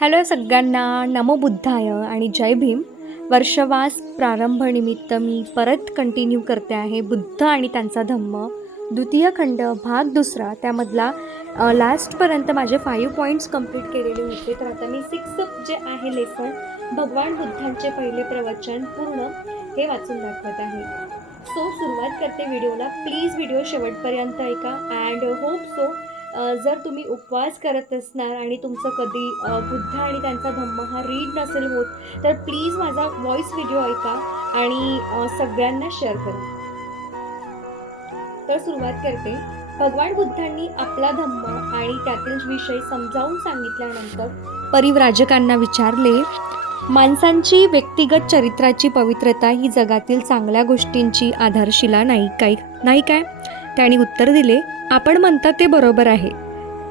Hello सगळ्यांना नमो बुद्धाय आणि जय भीम. वर्षवास प्रारंभनिमित्त मी परत कंटिन्यू करते आहे बुद्ध आणि त्यांचा धम्म. द्वितीय खंड भाग दुसरा. त्यामधला लास्टपर्यंत माझे फाईव्ह पॉईंट्स कंप्लीट केलेले होते. तर आता मी सिक्स जे आहे लेसन भगवान बुद्धांचे पहिले प्रवचन पूर्ण हे वाचून दाखवत आहे. सो सुरुवात करते व्हिडिओला प्लीज व्हिडिओ शेवटपर्यंत ऐका. अँड होप सो जर तुम्ही उपवास करत असणार आणि तुमचं कधी बुद्ध आणि त्यांचा धम्म हा रीड नसेल होत तर प्लीज माझा व्हॉइस व्हिडिओ ऐका आणि सगळ्यांना शेअर करा. तर सुरुवात करते. भगवान बुद्धांनी आपला धम्म आणि त्यातील विषय समजावून सांगितल्यानंतर परिव्राजकांना विचारले माणसांची व्यक्तिगत चरित्राची पवित्रता ही जगातील चांगल्या गोष्टींची आधारशिला नाही काही नाही काय? त्यांनी उत्तर दिले आपण म्हणता ते बरोबर आहे.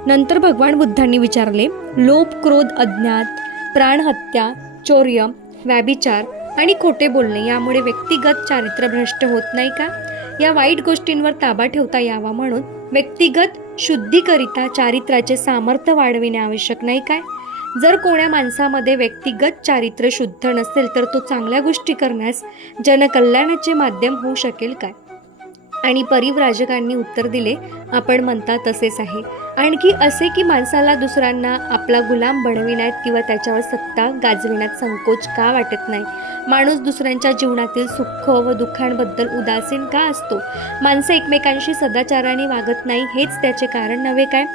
नंतर भगवान बुद्धांनी विचारले लोभ क्रोध अज्ञात प्राणहत्या चौर्य व्याभिचार आणि खोटे बोलणे यामुळे व्यक्तिगत चारित्र्य भ्रष्ट होत नाही का? या वाईट गोष्टींवर ताबा ठेवता यावा म्हणून व्यक्तिगत शुद्धीकरिता चारित्र्याचे सामर्थ्य वाढविणे आवश्यक नाही काय? जर कोण्या माणसामध्ये व्यक्तिगत चारित्र्य शुद्ध नसेल तर तो चांगल्या गोष्टी करण्यास जनकल्याणाचे माध्यम होऊ शकेल काय? आणि परिव्राजकांनी उत्तर दिले आपण म्हणता तसेच आहे. आणखी असे की माणसाला दुसऱ्यांना आपला गुलाम बनविण्यात किंवा त्याच्यावर सत्ता गाजविण्यात संकोच का वाटत नाही? माणूस दुसऱ्यांच्या जीवनातील सुख व दुःखांबद्दल उदासीन का असतो? माणसं एकमेकांशी सदाचाराने वागत नाही हेच त्याचे कारण नव्हे काय?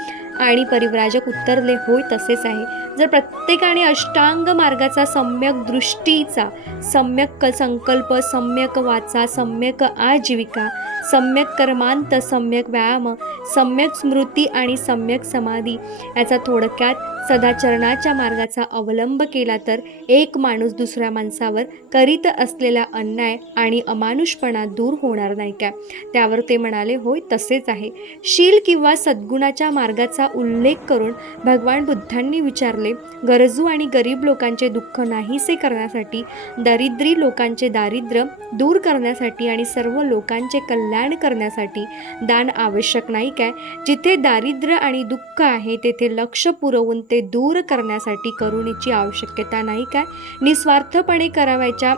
आणि परिव्राजक उत्तरले होय तसेच आहे. जर प्रत्येकाने अष्टांग मार्गाचा सम्यक दृष्टीचा सम्यक क- संकल्प सम्यक वाचा सम्यक आजीविका सम्यक कर्मांत सम्यक व्यायाम सम्यक स्मृती आणि सम्यक समाधी याचा थोडक्यात सदाचरणाच्या मार्गाचा अवलंब केला तर एक माणूस दुसऱ्या माणसावर करीत असलेला अन्याय आणि अमानुषपणा दूर होणार नाही काय त्यावर ते म्हणाले होय तसेच आहे. शील किंवा सद्गुणाच्या मार्गाचा उल्लेख करून भगवान बुद्धांनी विचारले गरजू आणि गरीब लोकांचे दुःख नाहीसे करण्यासाठी दरिद्री लोकांचे दारिद्र्य दूर करण्यासाठी आणि सर्व लोकांचे कल्याण करण्यासाठी दान आवश्यक नाही काय? जिथे दारिद्र्य आणि दुःख आहे तेथे लक्ष पुरवून ते दूर करण्यासाठी करुणेची आवश्यकता नाही काय? निस्वार्थपणे करावयाच्या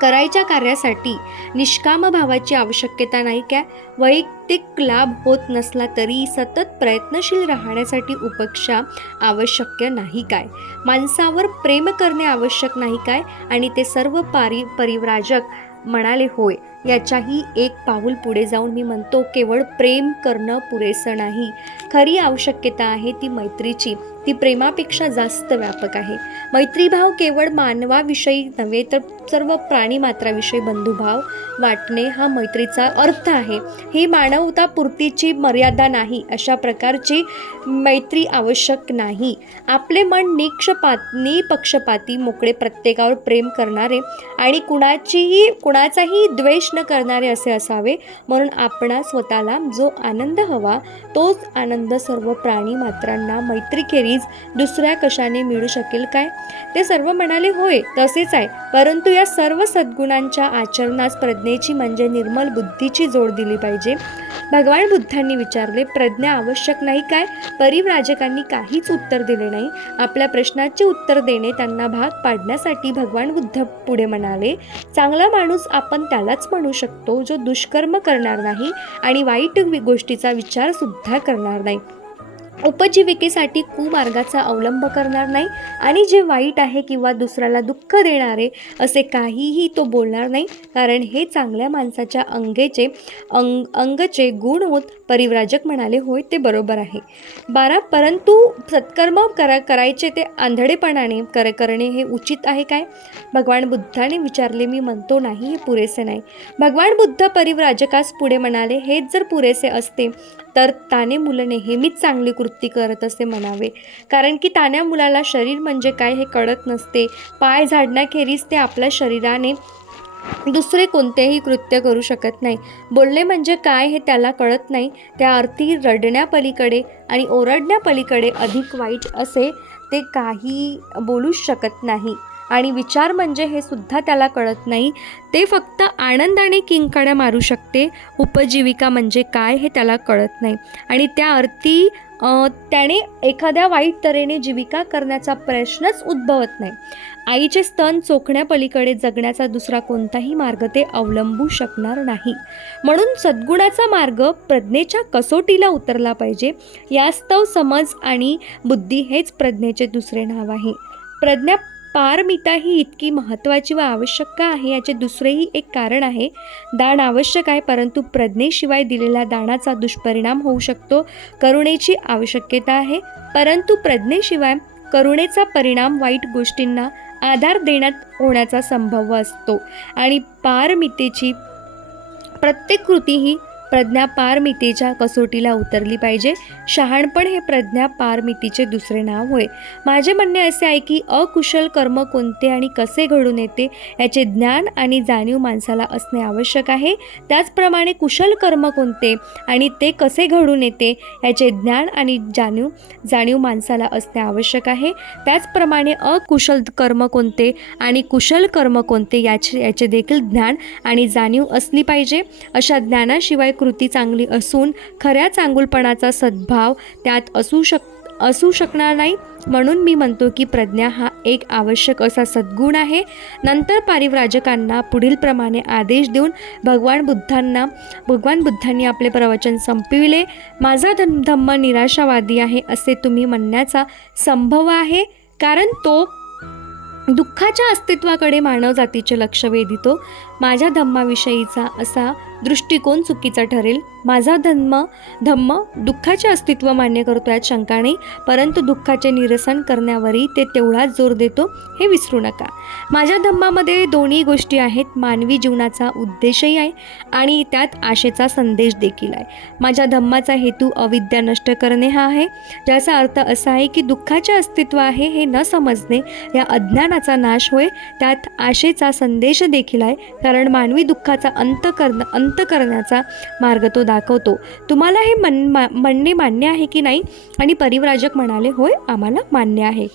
करायच्या कार्यासाठी निष्काम भावाची आवश्यकता नाही काय? वैयक्तिक लाभ होत नसला तरी सतत प्रयत्नशील राहण्यासाठी उपेक्षा आवश्यक नाही काय? माणसावर प्रेम करणे आवश्यक नाही काय? आणि ते सर्व पारि परिव्राजक म्हणाले होय याच्याही एक पाऊल पुढे जाऊन मी म्हणतो केवळ प्रेम करणं पुरेसं नाही. खरी आवश्यकता आहे ती मैत्रीची. ती प्रेमापेक्षा जास्त व्यापक आहे. मैत्रीभाव केवळ मानवाविषयी नव्हे तर सर्व प्राणीमात्राविषयी बंधुभाव वाटणे हा मैत्रीचा अर्थ आहे. ही मानवतापुरतीची मर्यादा नाही अशा प्रकारची मैत्री आवश्यक नाही. आपले मन निक्षपात निपक्षपाती मोकळे प्रत्येकावर प्रेम करणारे आणि कुणाचीही कुणाचाही द्वेष न करणारे असे असावे म्हणून आपणा स्वतःला जो आनंद हवा तोच आनंद सर्व प्राणी मात्रांना मैत्रीखेरीज दुसऱ्या कशाने मिळू शकेल काय? ते सर्व म्हणाले होय तसेच आहे. परंतु या सर्व सद्गुणांच्या आचरणास प्रज्ञेची म्हणजे निर्मल बुद्धीची जोड दिली पाहिजे. भगवान बुद्धांनी विचारले प्रज्ञा आवश्यक नाही काय? परिव्राजकांनी काहीच उत्तर दिले नाही. आपल्या प्रश्नाचे उत्तर देणे त्यांना भाग पाडण्यासाठी भगवान बुद्ध पुढे म्हणाले चांगला माणूस आपण त्यालाच म्हणू शकतो जो दुष्कर्म करणार नाही आणि वाईट गोष्टीचा विचारसुद्धा करणार नाही. उपजीविकेसाठी कुमार्गाचा अवलंब करणार नाही आणि जे वाईट आहे किंवा दुसऱ्याला दुःख देणारे असे काहीही तो बोलणार नाही. कारण हे चांगल्या माणसाच्या अंगेचे अंग अंगचे गुण होत परिव्राजक म्हणाले होय ते बरोबर आहे. बारा परंतु सत्कर्म करा करायचे ते आंधळेपणाने कर करणे हे उचित आहे काय? भगवान बुद्धाने विचारले मी म्हणतो नाही हे पुरेसे नाही. भगवान बुद्ध परिव्राजकास पुढे म्हणाले हेच जर पुरेसे असते तर ताने मुलं नेहमीच चांगली कृती करत असे म्हणावे. कारण की तान्या मुलाला शरीर म्हणजे काय हे कळत नसते. पाय झाडण्याखेरीज ते आपल्या शरीराने दुसरे कोणतेही कृत्य करू शकत नाही. बोलणे म्हणजे काय हे त्याला कळत नाही. त्या अर्थी रडण्यापलीकडे आणि ओरडण्यापलीकडे अधिक वाईट असे ते काही बोलूच शकत नाही. आणि विचार म्हणजे हे सुद्धा त्याला कळत नाही. ते फक्त आनंदाने किंकाड्या मारू शकते. उपजीविका म्हणजे काय हे त्याला कळत नाही. आणि त्या अर्थी त्याने एखाद्या वाईट तऱ्हेने जीविका करण्याचा प्रश्नच उद्भवत नाही. आईचे स्तन चोखण्यापलीकडे जगण्याचा दुसरा कोणताही मार्ग ते अवलंबू शकणार नाही. म्हणून सद्गुणाचा मार्ग प्रज्ञेच्या कसोटीला उतरला पाहिजे. यास्तव समज आणि बुद्धी हेच प्रज्ञेचे दुसरे नाव आहे. प्रज्ञा पारमिता ही इतकी महत्त्वाची व आवश्यक का आहे याचे दुसरेही एक कारण आहे. दान आवश्यक आहे परंतु प्रज्ञेशिवाय दिलेल्या दानाचा दुष्परिणाम होऊ शकतो. करुणेची आवश्यकता आहे परंतु प्रज्ञेशिवाय करुणेचा परिणाम वाईट गोष्टींना आधार देण्यात होण्याचा संभव असतो. आणि पारमितेची प्रत्येक कृती ही प्रज्ञा पारमितीच्या कसोटीला उतरली पाहिजे. शहाणपण हे प्रज्ञा पारमितीचे दुसरे नाव होय. माझे म्हणणे असे आहे की अकुशल कर्म कोणते आणि कसे घडून येते याचे ज्ञान आणि जाणीव माणसाला असणे आवश्यक आहे. त्याचप्रमाणे कुशल कर्म कोणते आणि ते कसे घडून येते याचे ज्ञान आणि जाणीव जाणीव माणसाला असणे आवश्यक आहे. त्याचप्रमाणे अकुशल कर्म कोणते आणि कुशल कर्म कोणते याचे याचे देखील ज्ञान आणि जाणीव असली पाहिजे. अशा ज्ञानाशिवाय कृती चांगली असून खऱ्या चांगुलपणाचा सद्भाव त्यात असू शक असू शकणार नाही. म्हणून मी म्हणतो की प्रज्ञा हा एक आवश्यक असा सद्गुण आहे. नंतर पारिव्राजकांना पुढीलप्रमाणे आदेश देऊन भगवान बुद्धांना भगवान बुद्धांनी आपले प्रवचन संपविले. माझा धन धम्म निराशावादी आहे असे तुम्ही म्हणण्याचा संभव आहे. कारण तो दुःखाच्या अस्तित्वाकडे मानव जातीचे लक्ष वेधितो. माझ्या धम्माविषयीचा असा दृष्टिकोन चुकीचा ठरेल. माझा धम्म धम्म दुःखाचे अस्तित्व मान्य करतो यात शंका नाही परंतु दुःखाचे निरसन करण्यावरही ते तेवढाच जोर देतो हे विसरू नका. माझ्या धम्मामध्ये दोन्ही गोष्टी आहेत मानवी जीवनाचा उद्देशही आहे आणि त्यात आशेचा संदेश देखील आहे. माझ्या धम्माचा हेतू अविद्या नष्ट करणे हा आहे ज्याचा अर्थ असा आहे की दुःखाचे अस्तित्व आहे हे न समजणे या अज्ञानाचा नाश होय त्यात आशेचा संदेश देखील आहे कारण मानवी दुःखाचा अंत करण अंत करण्याचा मार्ग तो दाखवतो. तुम्हाला हे मन मा म्हणणे मान्य आहे की नाही? आणि परिव्राजक म्हणाले होय आम्हाला मान्य आहे.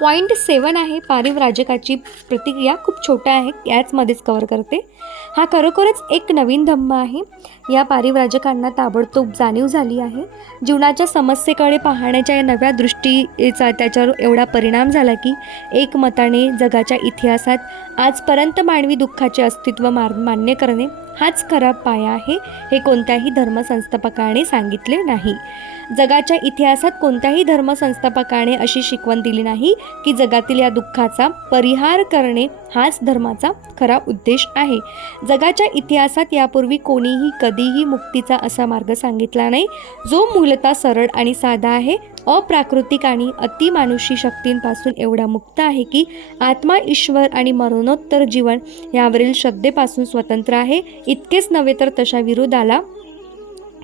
पॉईंट सेवन आहे पारिव्राजकाची प्रतिक्रिया खूप छोट्या आहे याचमध्येच कवर करते. हा खरोखरच एक नवीन धम्म आहे. या पारिव्राजकांना ताबडतोब जाणीव झाली आहे. जीवनाच्या समस्येकडे पाहण्याच्या या नव्या दृष्टीचा त्याच्यावर एवढा परिणाम झाला की एकमताने जगाच्या इतिहासात आजपर्यंत मानवी दुःखाचे अस्तित्व मार मान्य करणे हाच खरा पाया आहे हे कोणत्याही धर्मसंस्थापकाने सांगितले नाही. जगाच्या इतिहासात कोणत्याही धर्मसंस्थापकाने अशी शिकवण दिली नाही की जगातील या दुःखाचा परिहार करणे हाच धर्माचा खरा उद्देश आहे. जगाच्या इतिहासात यापूर्वी कोणीही कधीही मुक्तीचा असा मार्ग सांगितला नाही जो मूलतः सरळ आणि साधा आहे अप्राकृतिक आणि अतिमानुषी शक्तींपासून एवढा मुक्त आहे की आत्मा ईश्वर आणि मरणोत्तर जीवन यावरील श्रद्धेपासून स्वतंत्र आहे. इतकेच नव्हे तर तशा विरोधाला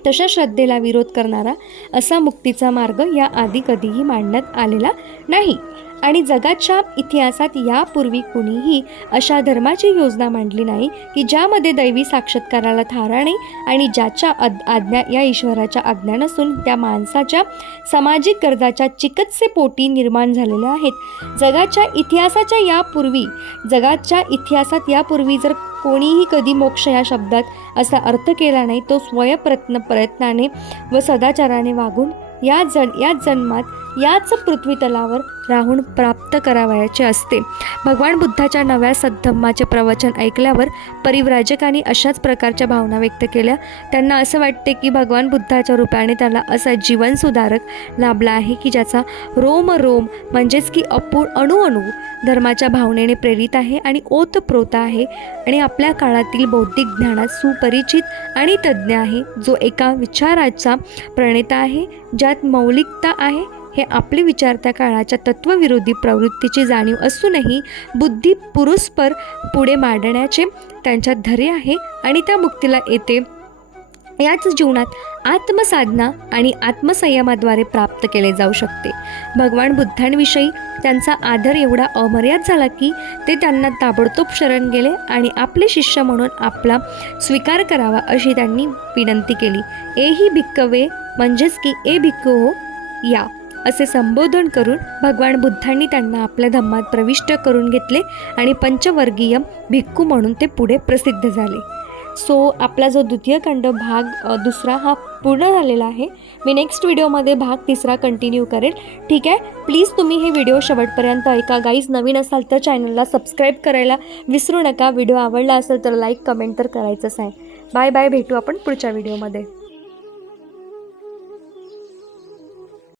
तशा श्रद्धेला विरोध करणारा असा मुक्तीचा मार्ग या आधी कधीही मांडण्यात आलेला नाही. आणि जगाच्या इतिहासात यापूर्वी कुणीही अशा धर्माची योजना मांडली नाही की ज्यामध्ये दैवी साक्षात्काराला थारा नाही आणि ज्याच्या अद आज्ञा या ईश्वराच्या आज्ञा नसून त्या माणसाच्या सामाजिक गरजाच्या चिकित्सेपोटी निर्माण झालेल्या आहेत. जगाच्या इतिहासाच्या यापूर्वी जगाच्या इतिहासात यापूर्वी जर कोणीही कधी मोक्ष या शब्दात असा अर्थ केला नाही तो स्वयप्रयत्न प्रयत्नाने व सदाचाराने वागून या जन या जन्मात याच पृथ्वीतलावर राहून प्राप्त करावयाचे असते. भगवान बुद्धाच्या नव्या सद्धम्माचे प्रवचन ऐकल्यावर परिव्राजकांनी अशाच प्रकारच्या भावना व्यक्त केल्या. त्यांना असं वाटते की भगवान बुद्धाच्या रूपाने त्याला असा जीवनसुधारक लाभला आहे की ज्याचा रोम रोम म्हणजेच की अपू अणुअणू धर्माच्या भावनेने प्रेरित आहे आणि ओतप्रोत आहे आणि आपल्या काळातील बौद्धिक ज्ञानात सुपरिचित आणि तज्ज्ञ आहे. जो एका विचाराचा प्रणेता आहे ज्यात मौलिकता आहे हे आपले विचार त्या काळाच्या तत्वविरोधी प्रवृत्तीची जाणीव असूनही बुद्धी पुरुषपर पुढे मांडण्याचे त्यांच्यात धरे आहे आणि त्या मुक्तीला येते. याच जीवनात आत्मसाधना आणि आत्मसंयमाद्वारे प्राप्त केले जाऊ शकते. भगवान बुद्धांविषयी त्यांचा आदर एवढा अमर्याद झाला की ते त्यांना ताबडतोब शरण गेले आणि आपले शिष्य म्हणून आपला स्वीकार करावा अशी त्यांनी विनंती केली. एही भिक्कवे म्हणजेच की ए भिक्कू हो या. असे संबोधन करून भगवान बुद्धांनी त्यांना आपल्या धम्मात प्रविष्ट करून घेतले आणि पंचवर्गीय भिक्खू म्हणून ते पुढे प्रसिद्ध झाले. सो आपला जो द्वितीय खंड भाग दुसरा हा पूर्ण झालेला आहे. मी नेक्स्ट व्हिडिओमध्ये भाग तिसरा कंटिन्यू करेल. ठीक आहे? प्लीज तुम्ही हे व्हिडिओ शेवटपर्यंत ऐका. गाईज नवीन असाल तर चॅनलला सबस्क्राईब करायला विसरू नका. व्हिडिओ आवडला असेल तर लाईक कमेंट तर करायचंच आहे. बाय बाय भेटू आपण पुढच्या व्हिडिओमध्ये